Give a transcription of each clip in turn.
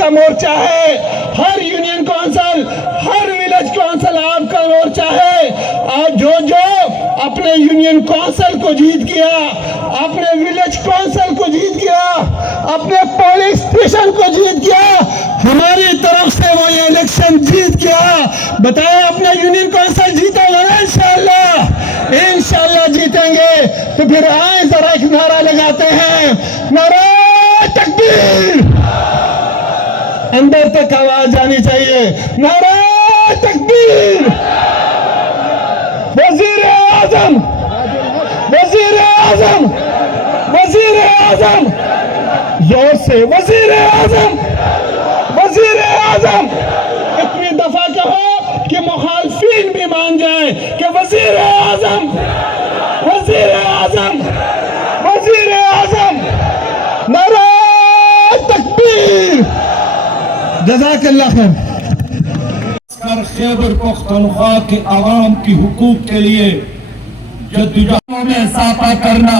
کا مورچہ ہے، ہر union council, ہر village council آپ کا مورچہ ہے۔ آج جو اپنے یونین کونسل کو جیت گیا، اپنے ولیج کونسل کو جیت گیا، اپنے پولیس اسٹیشن کو جیت گیا، ہماری طرف سے وہ یہ الیکشن جیت گیا، بتائیں اپنا یونین کونسل جیتا گا انشاءاللہ؟ انشاءاللہ جیتیں گے۔ تو پھر آئیں ذرا ایک نعرہ لگاتے ہیں، نعرہ تکبیر، اندر تک آواز جانی چاہیے، نعرہ تکبیر۔ وزیر اعظم، وزیر اعظم، وزیر اعظم، زور سے وزیر اعظم، وزیر اعظم۔ اتنی دفعہ کہو کہ مخالفین بھی مان جائیں کہ وزیر اعظم، وزیر اعظم، وزیر اعظم، نعرہ تکبیر۔ جزاک اللہ خیر۔ خیبر پختونخوا کے عوام کی حقوق کے لیے جدوجہد میں اضافہ کرنا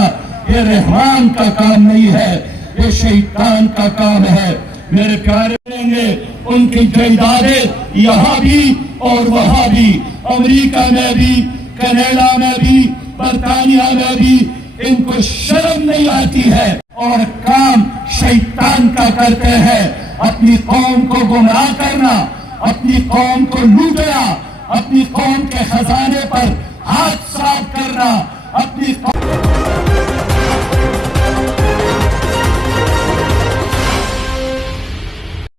یہ رحمان کا کام نہیں ہے، یہ شیطان کا کام ہے۔ میرے پیارے لیں گے ان کی جائیدادیں یہاں بھی اور وہاں بھی، امریکہ میں بھی، کینیڈا میں بھی، برطانیہ میں بھی، ان کو شرم نہیں آتی ہے اور کام شیطان کا کرتے ہیں۔ اپنی قوم کو گمراہ کرنا، اپنی قوم کو لوٹنا، اپنی قوم کے خزانے پر ہاتھ صاف کرنا، اپنی قوم